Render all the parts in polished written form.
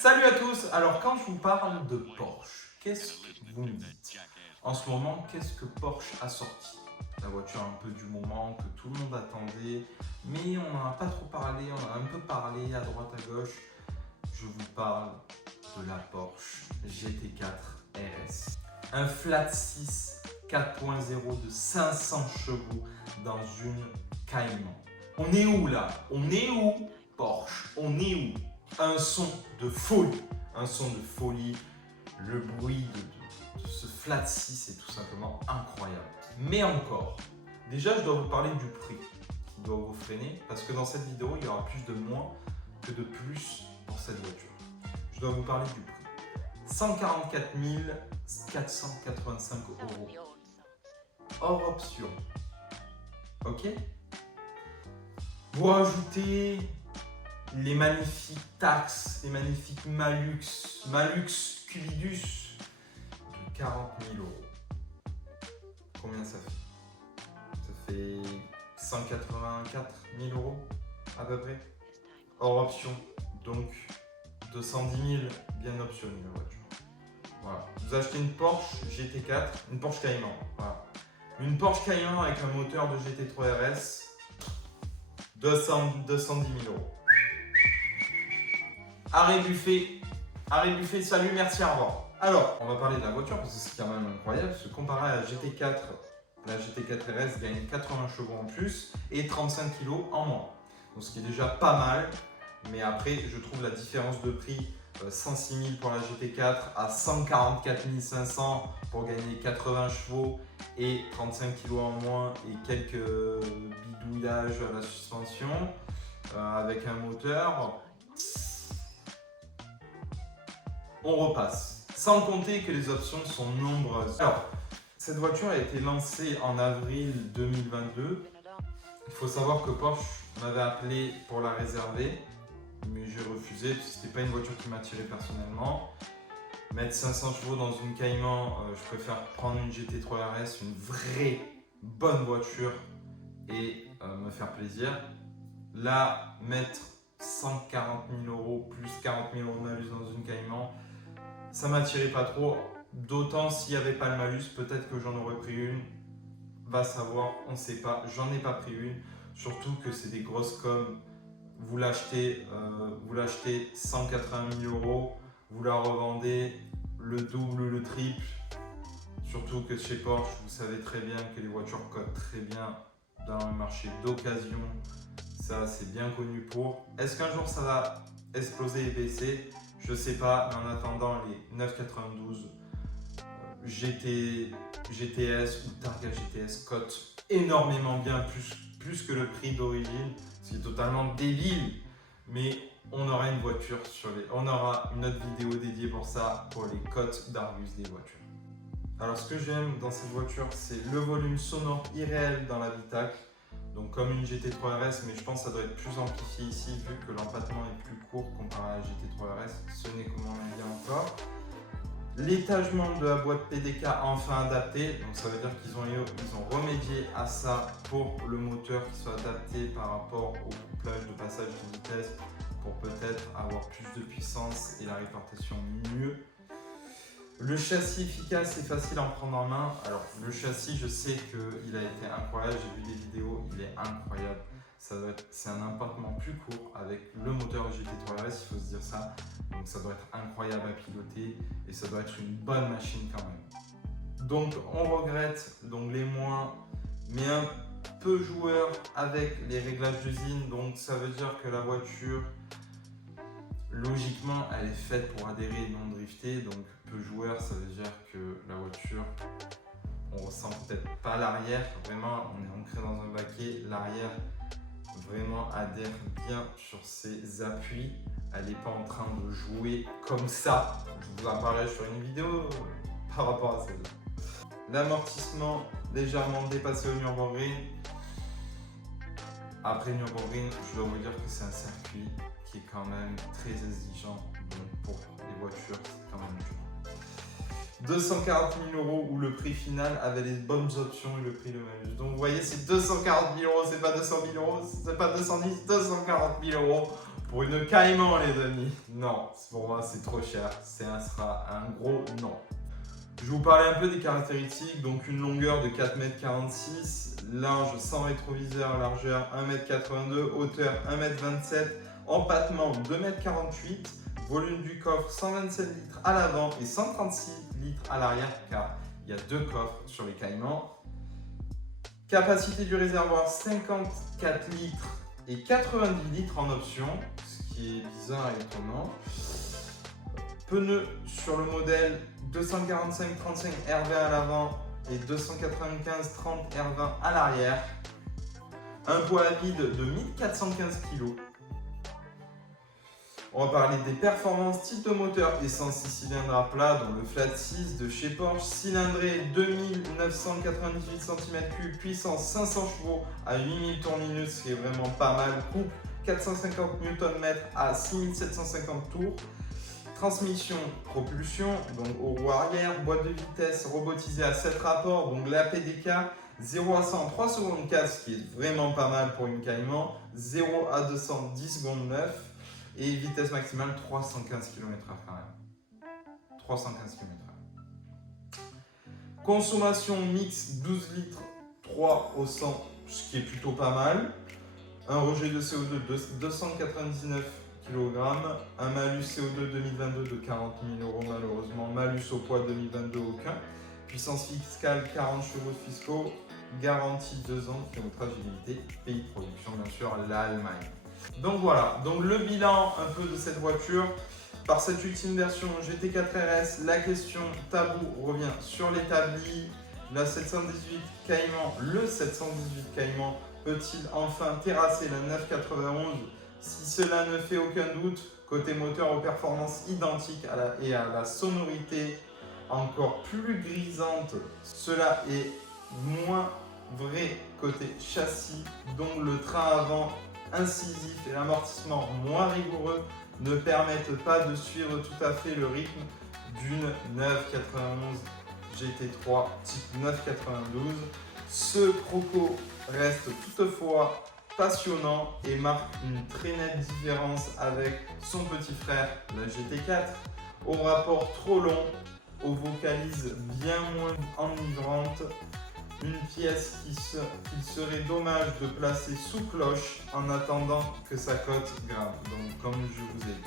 Salut à tous. Alors quand je vous parle de Porsche, qu'est-ce que vous me dites? En ce moment, qu'est-ce que Porsche a sorti? La voiture un peu du moment que tout le monde attendait, mais on n'en a pas trop parlé, on en a un peu parlé à droite à gauche. Je vous parle de la Porsche GT4 RS. Un flat 6 4.0 de 500 chevaux dans une Cayman. On est où là? On est où Porsche? On est où? Un son de folie, le bruit de ce flat 6 est tout simplement incroyable. Mais encore, déjà je dois vous parler du prix qui doit vous freiner parce que dans cette vidéo il y aura plus de moins que de plus pour cette voiture. Je dois vous parler du prix. 144 485 €, hors option. Ok? Vous rajoutez les magnifiques taxes, les magnifiques malux cuvidus de 40 000 €. Combien ça fait? Ça fait 184 000 € à peu près, hors option. Donc 210 000 bien optionné la voiture. Voilà. Vous achetez une Porsche GT4, une Porsche Cayman. Voilà. Une Porsche Cayman avec un moteur de GT3 RS, 210 000 €. Arrêt buffet, salut, merci, au revoir. Alors, on va parler de la voiture parce que c'est quand même incroyable. Se comparer à la GT4, la GT4 RS gagne 80 chevaux en plus et 35 kg en moins. Donc, ce qui est déjà pas mal. Mais après, je trouve la différence de prix 106 000 pour la GT4 à 144 500 pour gagner 80 chevaux et 35 kg en moins et quelques bidouillages à la suspension avec un moteur. On repasse. Sans compter que les options sont nombreuses. Alors, cette voiture a été lancée en avril 2022. Il faut savoir que Porsche m'avait appelé pour la réserver, mais j'ai refusé parce que c'était pas une voiture qui m'attirait personnellement. Mettre 500 chevaux dans une Cayman, je préfère prendre une GT3 RS, une vraie bonne voiture et me faire plaisir. Là, mettre 140 000 € plus 40 000 € de malus dans une Cayman, ça m'attirait pas trop, d'autant s'il n'y avait pas le malus, peut-être que j'en aurais pris une, va savoir, on ne sait pas, j'en ai pas pris une, surtout que c'est des grosses coms, vous l'achetez 180 000 €, vous la revendez le double, le triple, surtout que chez Porsche, vous savez très bien que les voitures cotent très bien dans le marché d'occasion, ça c'est bien connu pour. Est-ce qu'un jour ça va exploser et baisser? Je sais pas, mais en attendant, les 992 GTS ou Targa GTS cotent énormément bien, plus que le prix d'origine, ce qui est totalement débile. Mais on aura une voiture on aura une autre vidéo dédiée pour ça, pour les cotes d'Argus des voitures. Alors ce que j'aime dans cette voiture, c'est le volume sonore irréel dans l'habitacle. Donc comme une GT3 RS, mais je pense que ça doit être plus amplifié ici vu que l'empattement est plus court comparé à la GT3 RS. Ce n'est comme on l'a dit encore. L'étagement de la boîte PDK enfin adapté, donc ça veut dire qu'ils ont remédié à ça pour le moteur qui soit adapté par rapport au couplage de passage de vitesse pour peut-être avoir plus de puissance et la répartition mieux. Le châssis efficace et facile à en prendre en main. Alors le châssis, je sais qu'il a été incroyable, j'ai vu des vidéos, il est incroyable. C'est un empattement plus court avec le moteur GT3 RS, il faut se dire ça. Donc ça doit être incroyable à piloter et ça doit être une bonne machine quand même. Donc on regrette donc les moins, mais un peu joueur avec les réglages d'usine. Donc ça veut dire que la voiture, logiquement, elle est faite pour adhérer et non drifter, donc peu joueur, ça veut dire que la voiture, on ressent peut-être pas l'arrière, vraiment on est ancré dans un baquet, l'arrière vraiment adhère bien sur ses appuis, elle n'est pas en train de jouer comme ça, je vous en parlerai sur une vidéo par rapport à celle-là. L'amortissement légèrement dépassé au Nürburgring. Après Nürburgring, je dois vous dire que c'est un circuit qui est quand même très exigeant, donc pour les voitures c'est quand même dur. 240 000 € où le prix final avait les bonnes options et le prix de malus. Donc vous voyez, c'est 240 000 €, c'est pas 200 000 €, c'est pas 210, 240 000 € Pour une Cayman, les amis, non, pour moi c'est trop cher, ça sera un gros non. Je vais vous parler un peu des caractéristiques, donc une longueur de 4,46 m, large sans rétroviseur, largeur 1,82 m, hauteur 1,27 m, empattement 2,48 m, volume du coffre 127 litres à l'avant et 136 litres à l'arrière, car il y a 2 coffres sur les Cayman. Capacité du réservoir 54 litres et 90 litres en option, ce qui est bizarre et étonnant. Pneus sur le modèle 245-35 R20 à l'avant et 295-30 R20 à l'arrière. Un poids à vide de 1415 kg. On va parler des performances type de moteur essence 6 cylindres à plat, dont le Flat 6 de chez Porsche, cylindrée 2998 cm3, puissance 500 chevaux à 8000 tours minutes, ce qui est vraiment pas mal. Couple 450 Nm à 6750 tours. Transmission propulsion, donc au roues arrière, boîte de vitesse robotisée à 7 rapports, donc l'APDK, 0 à 100 en 3 secondes 4, ce qui est vraiment pas mal pour une Cayman, 0 à 200 10 secondes 9, et vitesse maximale 315 km/h quand même. 315 km/h. Consommation mix 12 litres 3 au 100, ce qui est plutôt pas mal. Un rejet de CO2 de 299 kg, un malus CO2 2022 de 40 000 € malheureusement, malus au poids 2022 aucun, puissance fiscale 40 chevaux fiscaux, garantie 2 ans, kilométrage illimité, pays de production bien sûr l'Allemagne. Donc voilà, donc le bilan un peu de cette voiture. Par cette ultime version GT4 RS, la question tabou revient sur l'établi. La 718 Cayman, le 718 Cayman peut-il enfin terrasser la 991? Si cela ne fait aucun doute, côté moteur aux performances identiques et à la sonorité encore plus grisante, cela est moins vrai côté châssis, dont le train avant incisif et l'amortissement moins rigoureux ne permettent pas de suivre tout à fait le rythme d'une 991 GT3 type 992. Ce croco reste toutefois passionnant et marque une très nette différence avec son petit frère, la GT4, au rapport trop long, aux vocalises bien moins enivrantes, une pièce qu'il serait dommage de placer sous cloche en attendant que sa cote grimpe, donc comme je vous ai dit.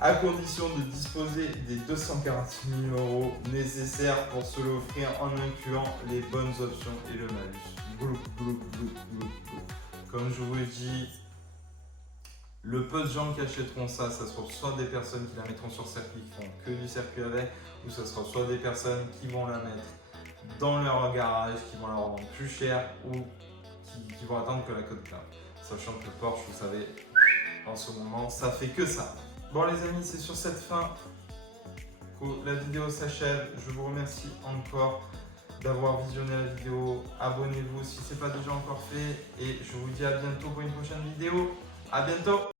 À condition de disposer des 240 000 € nécessaires pour se l'offrir en incluant les bonnes options et le malus. Gloup, gloup, gloup, gloup, gloup. Comme je vous l'ai dit, le peu de gens qui achèteront ça sera soit des personnes qui la mettront sur circuit, qui font que du circuit avec, ou ça sera soit des personnes qui vont la mettre dans leur garage, qui vont la revendre plus cher ou qui vont attendre que la cote grimpe. Sachant que Porsche, vous savez, en ce moment, ça fait que ça. Bon les amis, c'est sur cette fin que la vidéo s'achève. Je vous remercie encore d'avoir visionné la vidéo. Abonnez-vous si ce n'est pas déjà encore fait. Et je vous dis à bientôt pour une prochaine vidéo. À bientôt!